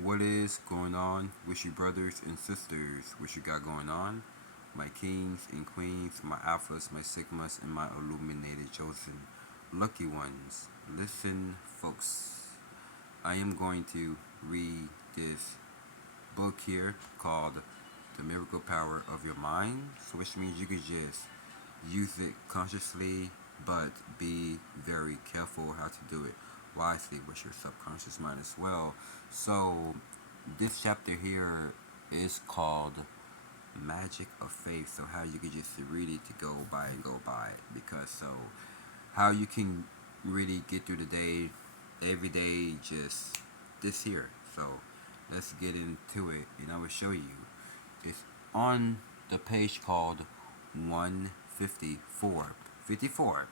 What is going on with you brothers and sisters? What you got going on? My kings and queens, my alphas, my sigmas, and my illuminated chosen lucky ones. Listen, folks. I am going to read this book here called The Miracle Power of Your Mind. So which means you could just use it consciously, but be very careful how to do it wisely with your subconscious mind as well. So this chapter here is called Magic of Faith. So how you can just read it to go by and go by, because so how you can really get through the day, every day, just this here. So let's get into it, and I will show you. It's on the page called 154. 54.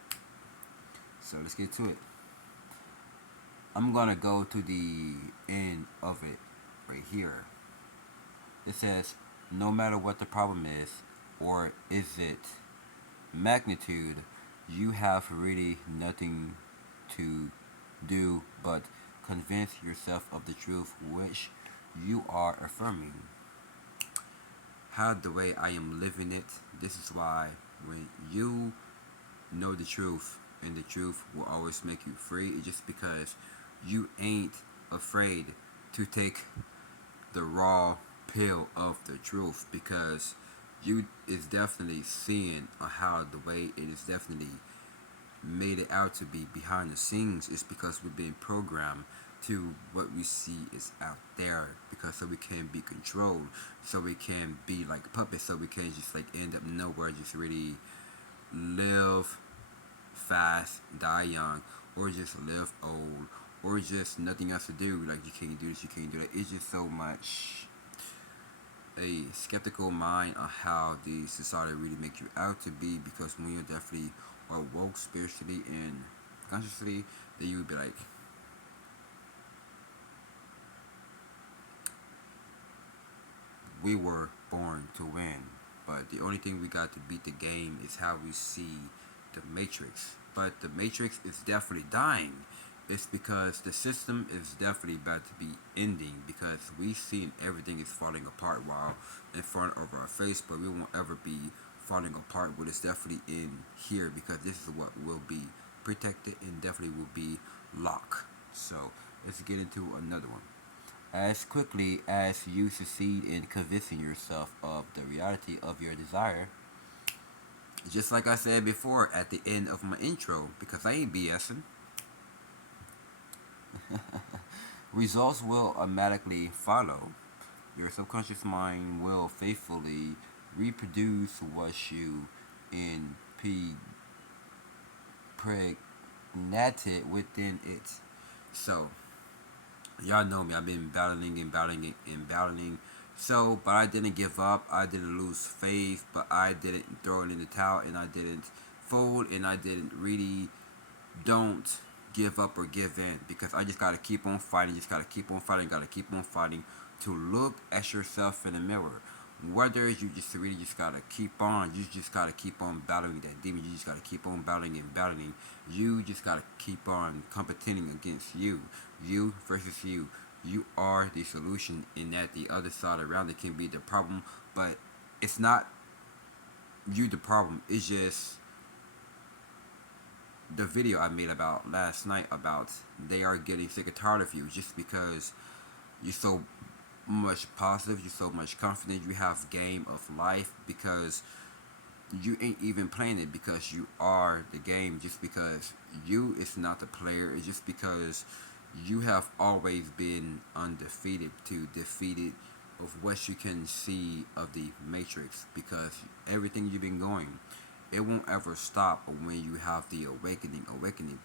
So let's get to it. I'm gonna go to the end of it right here. It says, no matter what the problem is, or is it magnitude, you have really nothing to do but convince yourself of the truth which you are affirming. How the way I am living it, this is why when you know the truth and the truth will always make you free, it's just because you ain't afraid to take the raw pill of the truth, because you is definitely seeing how the way it is definitely made it out to be behind the scenes is because we're being programmed to what we see is out there, because so we can be controlled, so we can be like puppets, so we can just like end up nowhere, just really live fast, die young, or just live old, or just nothing else to do. Like you can't do this, you can't do that. It's just so much a skeptical mind on how the society really make you out to be. Because when you're definitely are woke spiritually and consciously, then you would be like, we were born to win. But the only thing we got to beat the game is how we see the Matrix. But the Matrix is definitely dying. It's because the system is definitely about to be ending, because we seen everything is falling apart while in front of our face, but we won't ever be falling apart. But it's definitely in here, because this is what will be protected and definitely will be locked. So let's get into another one. As quickly as you succeed in convincing yourself of the reality of your desire, just like I said before at the end of my intro, because I ain't BSing, results will automatically follow. Your subconscious mind will faithfully reproduce what you impregnated within it. So, y'all know me. I've been battling and battling and battling. So, but I didn't give up. I didn't lose faith. But I didn't throw it in the towel, and I didn't fold, and I didn't really don't give up or give in, because I just gotta keep on fighting. Just gotta keep on fighting. Gotta keep on fighting to look at yourself in the mirror. Whether you just really just gotta keep on, you just gotta keep on battling that demon. You just gotta keep on battling and battling. You just gotta keep on competing against you. You versus you. You are the solution, in that the other side around it can be the problem, but it's not you the problem. It's just the video I made about last night about they are getting sick and tired of you, just because you're so much positive, you're so much confident, you have game of life, because you ain't even playing it, because you are the game, just because you is not the player. It's just because you have always been undefeated to defeated of what you can see of the Matrix, because everything you've been going, it won't ever stop when you have the awakening,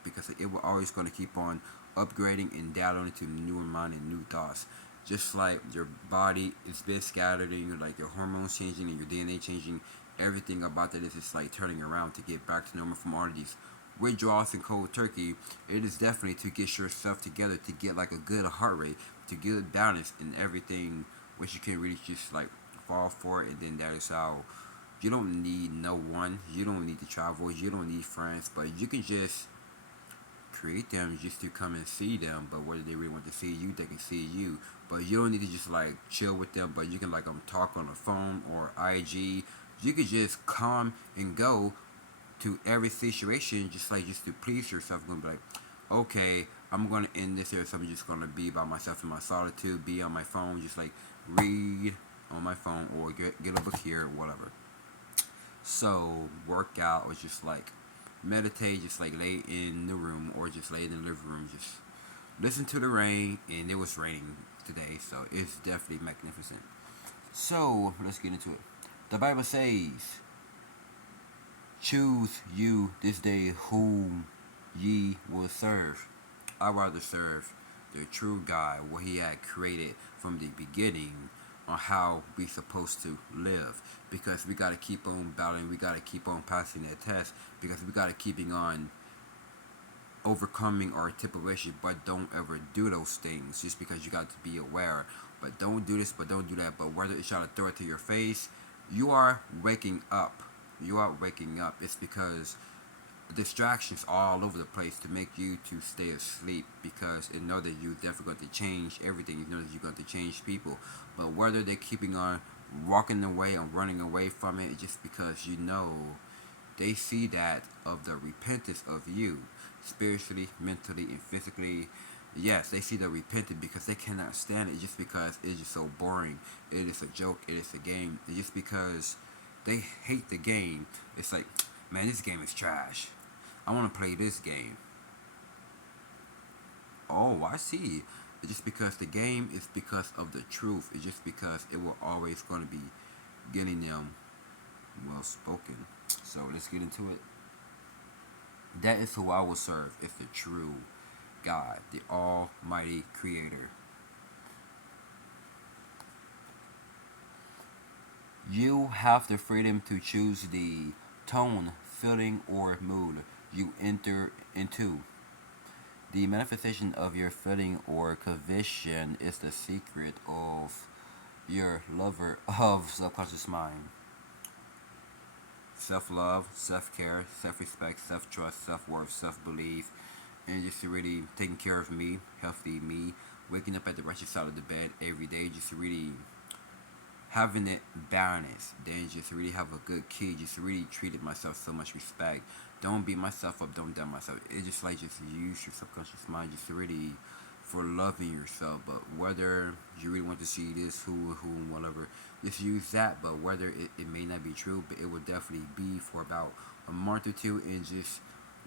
because it will always going to keep on upgrading and downloading to newer mind and new thoughts. Just like your body is been scattered, and like your hormones changing and your DNA changing, everything about that is just like turning around to get back to normal from all of these withdrawals and cold turkey. It is definitely to get yourself together, to get like a good heart rate, to get balance in everything, which you can really just like fall for it. And then that is how you don't need no one. You don't need to travel. You don't need friends. But you can just create them just to come and see them, but whether they really want to see you, they can see you. But you don't need to just like chill with them, but you can like talk on the phone or IG. You could just come and go to every situation just to please yourself. You're gonna be like, okay, I'm gonna end this here, so I'm just gonna be by myself in my solitude, be on my phone, just like read on my phone or get a book here or whatever. So work out or just like meditate, just like lay in the room or just lay in the living room, just listen to the rain. And it was raining today, so it's definitely magnificent. So let's get into it. The Bible says, choose you this day whom ye will serve. I rather serve the true God, what He had created from the beginning, on how we supposed to live. Because we gotta keep on battling, we gotta keep on passing that test, because we gotta keeping on overcoming our temptation. But don't ever do those things just because you got to be aware. But don't do this, but don't do that. But whether it's trying to throw it to your face, you are waking up. You are waking up. It's because distractions all over the place to make you to stay asleep, because you know that you're definitely going to change everything. You know that you're going to change people. But whether they're keeping on walking away and running away from it, just because you know they see that of the repentance of you, spiritually, mentally, and physically. Yes, they see the repentance because they cannot stand it, just because it's just so boring. It is a joke. It is a game. And just because they hate the game, it's like, man, this game is trash. I want to play this game. Oh, I see. It's just because the game is because of the truth. It's just because it will always going to be getting them well spoken. So let's get into it. That is who I will serve. It's the true God, the Almighty Creator. You have the freedom to choose the tone, feeling, or mood you enter into. The manifestation of your feeling or conviction is the secret of your lover of subconscious mind. Self-love, self-care, self-respect, self-trust, self-worth, self-belief, and just really taking care of me, healthy me, waking up at the right side of the bed every day, just really having it balanced, then just really have a good kid, just really treated myself so much respect. Don't beat myself up, don't down myself. It's just like just use your subconscious mind just really for loving yourself. But whether you really want to see this, who, whatever, just use that. But whether it may not be true, but it will definitely be for about a month or two, and just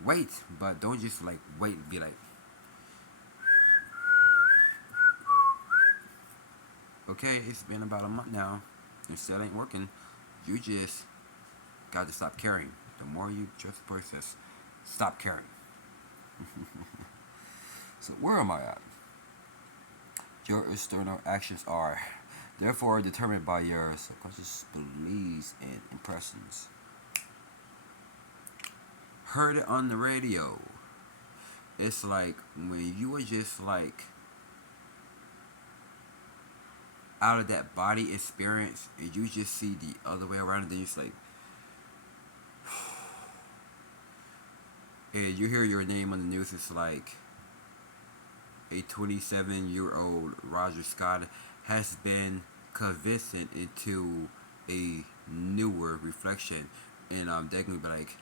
wait. But don't just like wait and be like, okay, it's been about a month now, and still ain't working. You just got to stop caring. The more you trust the process, stop caring. So where am I at? Your external actions are therefore determined by your subconscious beliefs and impressions. Heard it on the radio. It's like when you are just like out of that body experience, and you just see the other way around, and then you're just like, and you hear your name on the news. It's like a 27-year-old Roger Scott has been convinced into a newer reflection, and they're gonna be like,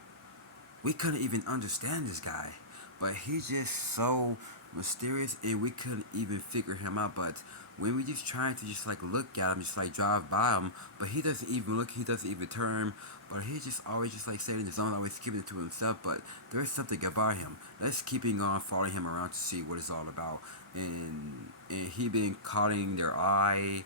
we couldn't even understand this guy, but he's just so mysterious, and we couldn't even figure him out. But when we just trying to just like look at him, just like drive by him, but he doesn't even look, he doesn't even turn, but he just always just like staying in his own, always keeping it to himself. But there's something about him. Let's keeping on following him around to see what it's all about. And he been caught their eye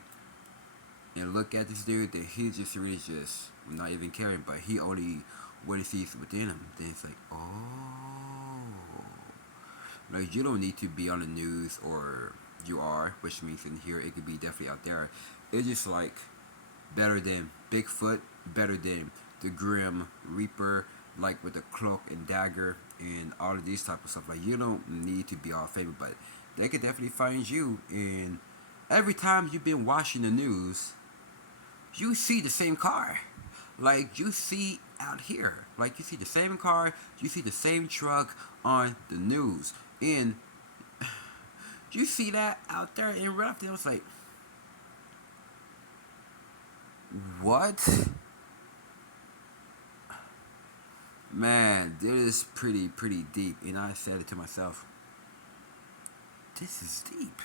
and look at this dude, that he just really just not even caring, but he only what he sees within him. Then it's like, oh, like you don't need to be on the news, or you are, which means in here it could be definitely out there. It's just like better than Bigfoot, better than the Grim Reaper, like with the cloak and dagger and all of these type of stuff. Like you don't need to be all famous, but they could definitely find you. And every time you've been watching the news, you see the same car. Like you see out here. Like, you see the same car, you see the same truck on the news. And you see that out there in real life. I was like, what? Man, this is pretty deep. And I said it to myself, this is deep.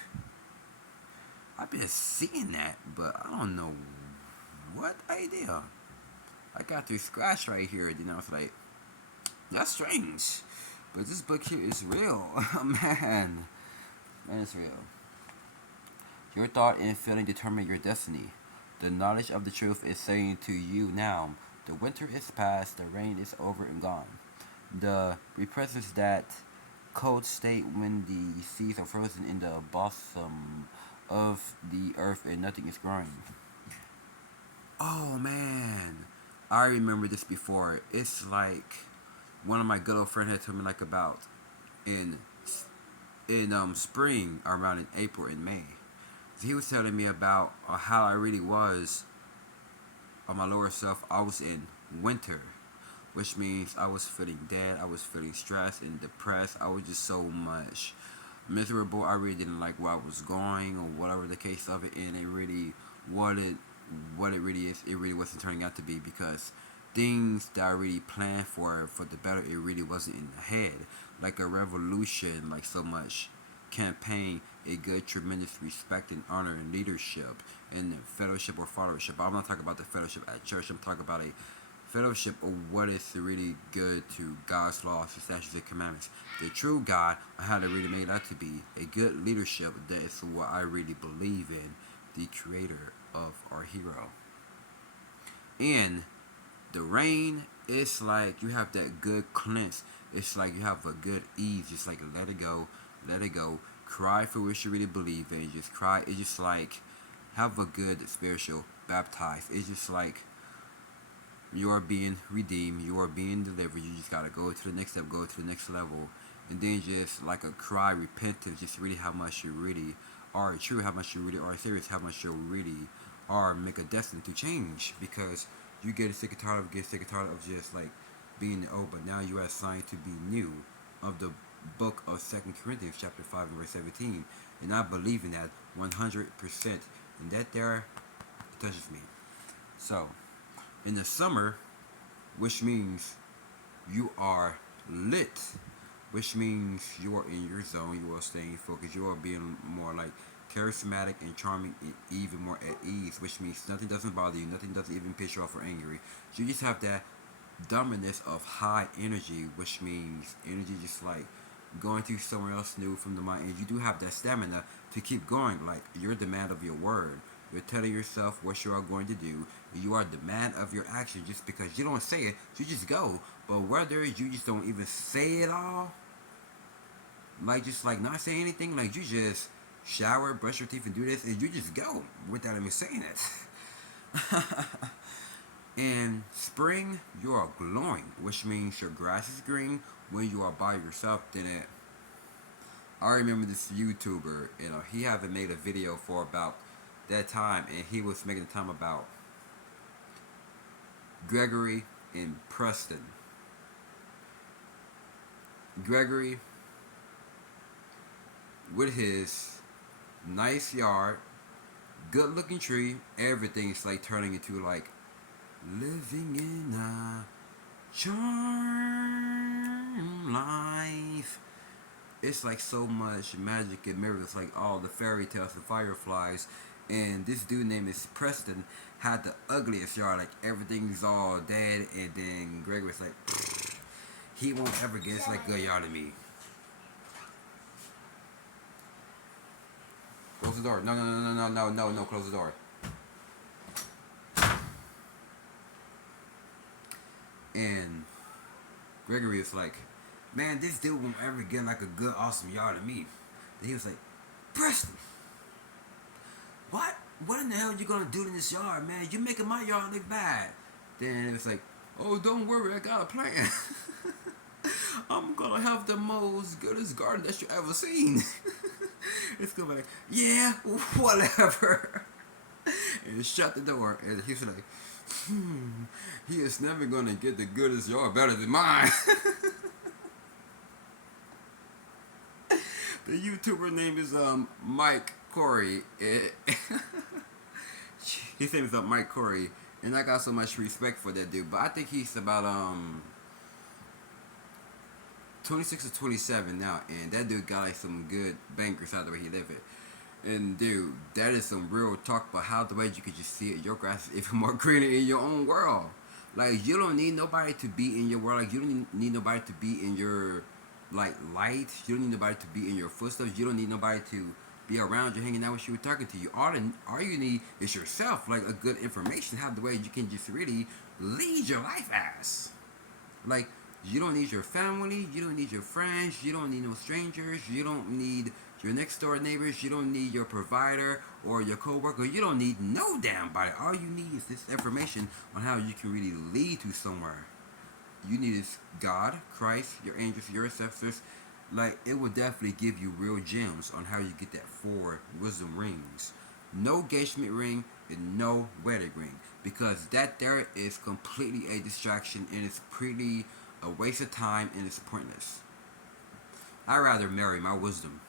I've been seeing that, but I don't know what idea. I got this scratch right here, and I was like, that's strange. But this book here is real. Man, it's real. Your thought and feeling determine your destiny. The knowledge of the truth is saying to you now, the winter is past, the rain is over and gone. The represents that cold state when the seas are frozen in the bosom of the earth and nothing is growing. Oh man, I remember this before. It's like one of my good old friends had told me like about in spring, around in April and May. He was telling me about how I really was on my lower self. I was in winter, which means I was feeling dead. I was feeling stressed and depressed. I was just so much miserable. I really didn't like where I was going or whatever the case of it, and it really what it really is. It really wasn't turning out to be, because things that I really planned for the better, it really wasn't in the head. Like a revolution, like so much campaign, a good tremendous respect and honor and leadership and fellowship or followership. I'm not talking about the fellowship at church. I'm talking about a fellowship of what is really good to God's laws, His statutes, and commandments. The true God, how to really make that to be a good leadership. That is what I really believe in, the creator of our hero. And the rain, it's like you have that good cleanse. It's like you have a good ease. Just like let it go, let it go. Cry for what you really believe in. Just cry. It's just like have a good spiritual baptize. It's just like you are being redeemed. You are being delivered. You just gotta go to the next step, go to the next level, and then just like a cry, repentance. Just really how much you really are true, how much you really are serious, how much you really are make a destiny to change, because you get sick and tired of just like being old, but now you are assigned to be new of the book of 2 Corinthians chapter 5 and verse 17. And I believe in that 100%, and that there touches me. So in the summer, which means you are lit, which means you are in your zone, you are staying focused, you are being more like charismatic and charming and even more at ease, which means nothing doesn't bother you, nothing doesn't even piss you off or angry. You just have that dominance of high energy, which means energy just like going to somewhere else new from the mind, and you do have that stamina to keep going. Like you're the man of your word. You're telling yourself what you are going to do. You are the man of your action. Just because you don't say it, you just go. But whether you just don't even say it all, like just like not say anything, like you just shower, brush your teeth, and do this, and you just go without even saying it. In spring, you are glowing, which means your grass is green. When you are by yourself, then it. I remember this YouTuber, he haven't made a video for about that time, and he was making the time about Gregory and Preston. Gregory, with his nice yard, good looking tree, everything's like turning into like living in a charm life. It's like so much magic and miracles, like all the fairy tales and fireflies. And this dude named is Preston had the ugliest yard, like everything's all dead. And then Greg was like, he won't ever get it's like good yard to me. Close the door. No, close the door. And Gregory was like, man, this dude won't ever get like a good, awesome yard to me. Then he was like, Preston, what in the hell are you gonna do in this yard, man? You're making my yard look bad. Then it was like, oh, don't worry, I got a plan. I'm gonna have the most goodest garden that you ever seen. It's gonna be like, yeah, whatever. And shut the door. And he was like, He is never gonna get the good as y'all better than mine. The YouTuber name is Mike Corey. His name is Mike Corey, and I got so much respect for that dude. But I think he's about 26 or 27 now, and that dude got like some good bangers out the way he live it. And dude, that is some real talk about how the way you could just see it. Your grass is even more greener in your own world. Like you don't need nobody to be in your world. Like you don't need nobody to be in your like light. You don't need nobody to be in your footsteps. You don't need nobody to be around you, hanging out with you, talking to you. All you need is yourself. Like a good information, how the way you can just really lead your life as. Like you don't need your family. You don't need your friends. You don't need no strangers. You don't need your next door neighbors. You don't need your provider or your coworker. You don't need no damn body. All you need is this information on how you can really lead to somewhere. You need is God, Christ, your angels, your ancestors. Like it will definitely give you real gems on how you get that 4 wisdom rings. No engagement ring and no wedding ring, because that there is completely a distraction and it's pretty a waste of time and it's pointless. I'd rather marry my wisdom.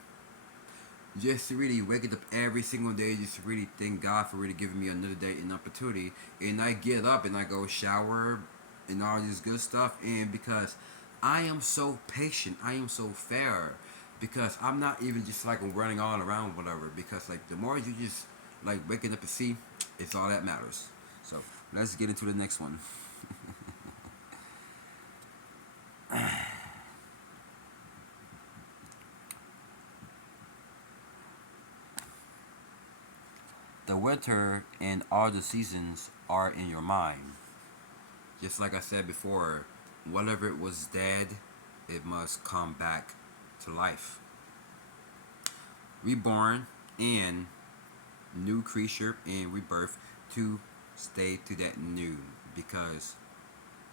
Just to really waking up every single day, just to really thank God for really giving me another day and opportunity. And I get up and I go shower and all this good stuff. And because I am so patient, I am so fair. Because I'm not even just like running all around whatever. Because like the more you just like waking up and see, it's all that matters. So let's get into the next one. The winter and all the seasons are in your mind. Just like I said before, whatever it was dead, it must come back to life. Reborn and new creature and rebirth to stay to that new, because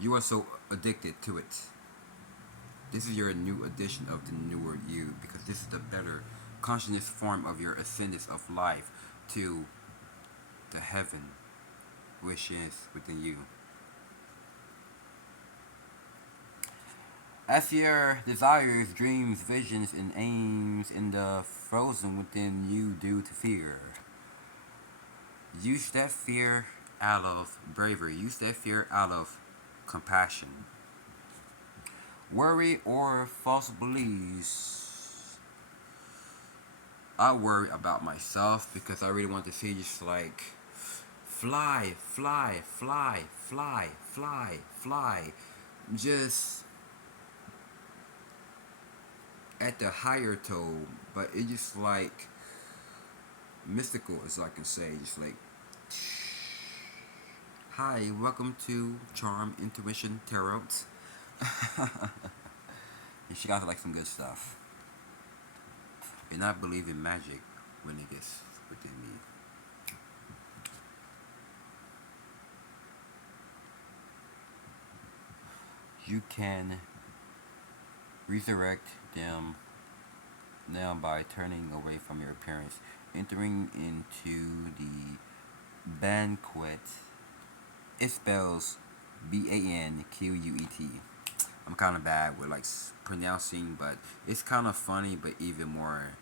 you are so addicted to it. This is your new edition of the newer you, because this is the better consciousness form of your ascendance of life to the heaven which is within you. As your desires, dreams, visions, and aims in the frozen within you due to fear. Use that fear out of bravery. Use that fear out of compassion. Worry or false beliefs. I worry about myself because I really want to see just like fly, fly, fly, fly, fly, fly. Just at the higher toe, but it just like mystical, as I can say, just like hi, welcome to Charm Intuition Tarot. And she got like some good stuff. And I believe in magic when it gets within me. You can resurrect them now by turning away from your appearance, entering into the banquet. It spells Banquet. I'm kind of bad with like pronouncing, but it's kind of funny, but even more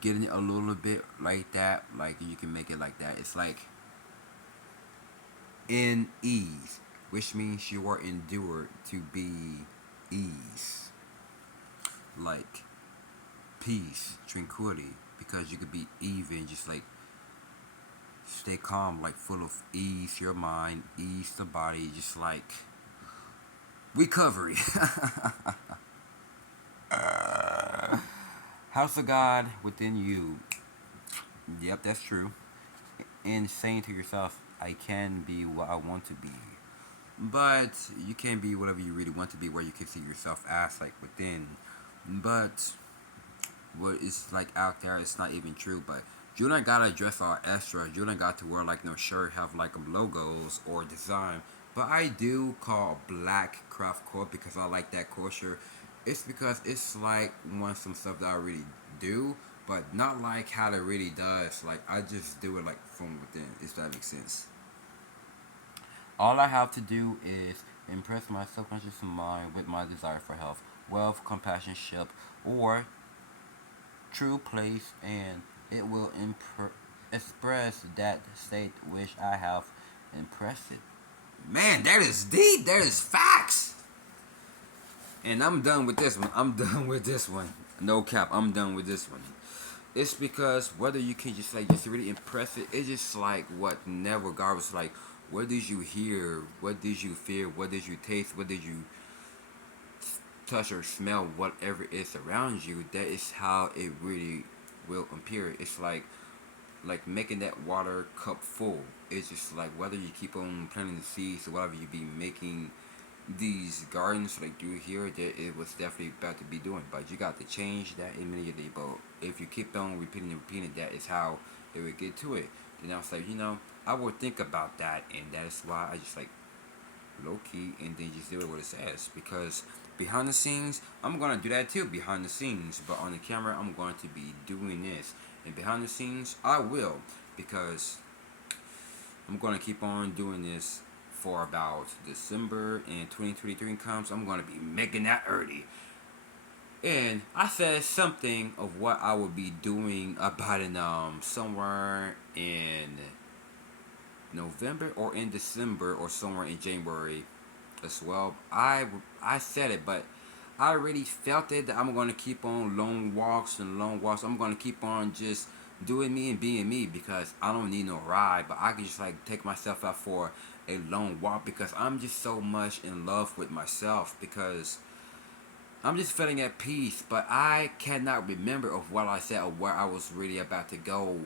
getting it a little bit like that, like you can make it like that. It's like in ease, which means you are endured to be ease, like peace, tranquility, because you could be even, just like stay calm, like full of ease your mind, ease the body, just like recovery. House of God within you. Yep, that's true. And saying to yourself, I can be what I want to be. But you can't be whatever you really want to be, where you can see yourself as like within. But what is like out there, it's not even true. But you don't gotta dress all extra. You don't got to wear like no shirt, have like logos or design. But I do call black craft coat because I like that culture. It's because it's like one some stuff that I really do, but not like how it really does. Like I just do it like from within. If that makes sense. All I have to do is impress my subconscious mind with my desire for health, wealth, companionship, or true place, and it will express that state which I have impressed it. Man, that is deep. That is facts. And I'm done with this one. I'm done with this one. No cap. I'm done with this one. It's because whether you can just like just really impress it, it's just like what never regardless like what did you hear, what did you feel, what did you taste, what did you touch or smell, whatever is around you, that is how it really will appear. It's like making that water cup full. It's just like whether you keep on planting the seeds or whatever you be making these gardens like you here that it was definitely about to be doing, but you got to change that immediately. But if you keep on repeating that is how it would get to it. Then I was like, I would think about that, and that is why I just like low key and then just do it what it says, because behind the scenes I'm gonna do that too behind the scenes, but on the camera I'm going to be doing this, and behind the scenes I will, because I'm gonna keep on doing this for about December, and 2023 comes, I'm gonna be making that early. And I said something of what I would be doing about it somewhere in November or in December or somewhere in January as well. I said it, but I already felt it that I'm gonna keep on long walks and long walks. I'm gonna keep on just doing me and being me, because I don't need no ride, but I can just like take myself out for a long walk, because I'm just so much in love with myself, because I'm just feeling at peace. But I cannot remember of what I said or where I was really about to go,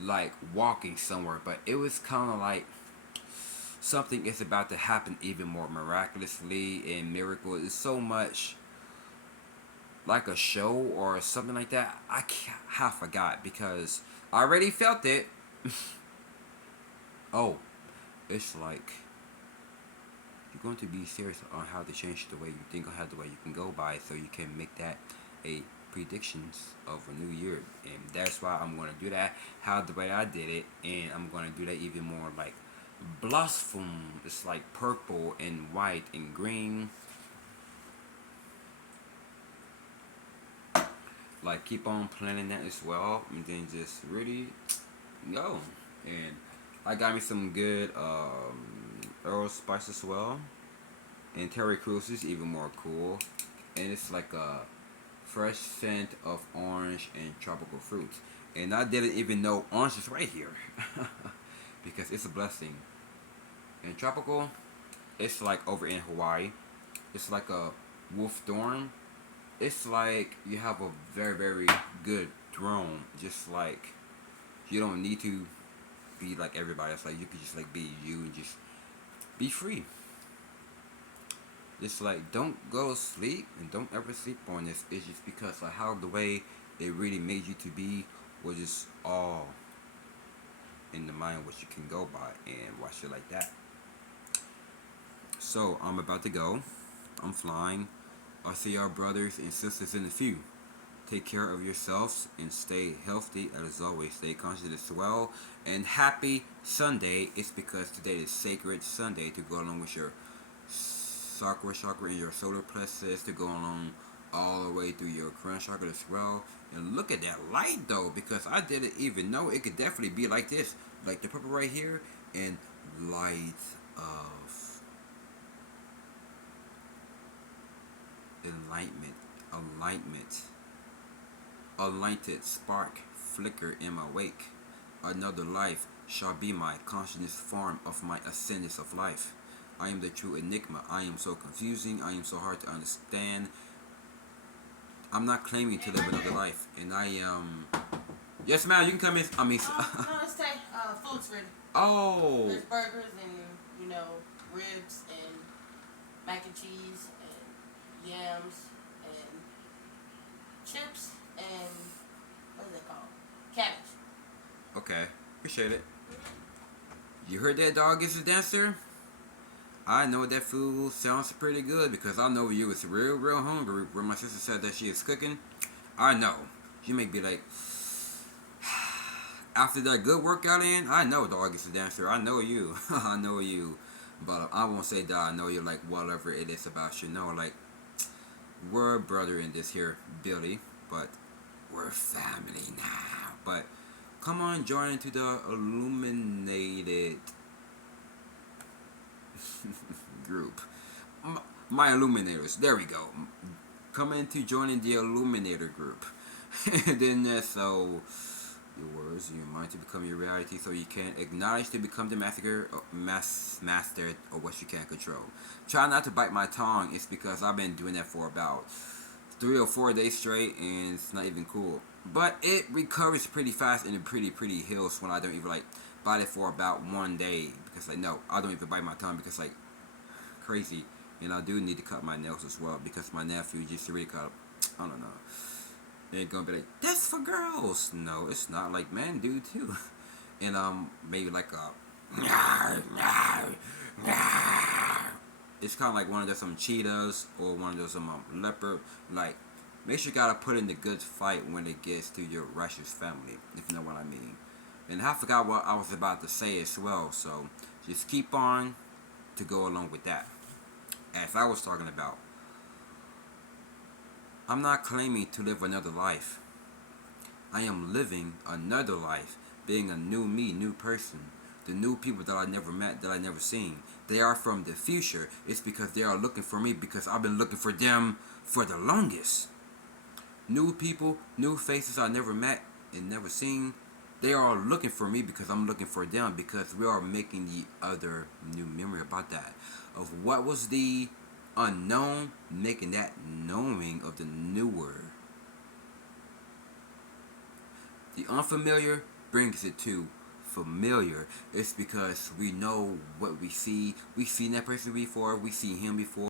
like walking somewhere, but it was kind of like something is about to happen even more miraculously, and miracle is so much like a show or something like that. I half forgot because I already felt it. Oh, it's like you're going to be serious on how to change the way you think or how the way you can go by, so you can make that a predictions of a new year. And that's why I'm going to do that how the way I did it, and I'm going to do that even more like blossom. It's like purple and white and green. Like keep on planning that as well, and then just really go. And I got me some good Earl Spice as well, and Terry Crews is even more cool, and it's like a fresh scent of orange and tropical fruits. And I didn't even know orange is right here because it's a blessing. And tropical, it's like over in Hawaii. It's like a wolf thorn. It's like you have a very, very good throne. Just like you don't need to be like everybody else. Like you could just like be you and just be free. It's like don't go to sleep and don't ever sleep on this. It's just because of how the way it really made you to be was just all in the mind what you can go by and watch it like that. So I'm about to go. I'm flying. I'll see our brothers and sisters in a few. Take care of yourselves and stay healthy. As always, stay conscious as well. And happy Sunday. It's because today is sacred Sunday to go along with your chakra and your solar plexus, to go along all the way through your crown chakra as well. And look at that light though, because I didn't even know it could definitely be like this. Like the purple right here, and light of enlightenment, alighted spark flicker in my wake. Another life shall be my consciousness form of my ascendance of life. I am the true enigma. I am so confusing. I am so hard to understand. I'm not claiming to live another life, and I am. Yes, ma'am. You can come in. I mean. No, let's say food's ready. Oh. There's burgers and ribs and mac and cheese and yams and chips and what is it called? Cabbage. Okay, appreciate it. You heard that dog is a dancer? I know that food sounds pretty good because I know you was real hungry when my sister said that she is cooking. I know. She may be like, after that good workout in, I know dog is a dancer. I know you. I know you. But I won't say that I know you like whatever it is about you. No, like we're a brother in this here, Billy, but we're family now. But come on, join into the illuminated group. My illuminators. There we go. Come into joining the illuminator group. And then so your words, your mind to become your reality, so you can acknowledge to become the master of what you can't control. Try not to bite my tongue. It's because I've been doing that for about 3 or 4 days straight, and it's not even cool. But it recovers pretty fast and it pretty heals when I don't even like bite it for about 1 day, because like no, I don't even bite my tongue because like crazy, and I do need to cut my nails as well because my nephew just really cut. I don't know. They're gonna be like, that's for girls. No, it's not. Like men do too. And maybe like a. It's kind of like one of those cheetahs or one of those leopard. Like, make sure you gotta put in the good fight when it gets to your righteous family, if you know what I mean. And I forgot what I was about to say as well. So just keep on to go along with that. As I was talking about, I'm not claiming to live another life. I am living another life, being a new me, new person. The new people that I never met, that I never seen. They are from the future. It's because they are looking for me because I've been looking for them for the longest. New people, new faces I never met and never seen. They are looking for me because I'm looking for them, because we are making the other new memory about that. Of what was the unknown, making that knowing of the newer. The unfamiliar brings it to familiar. It's because we know what we see. We've seen that person before. We see him before.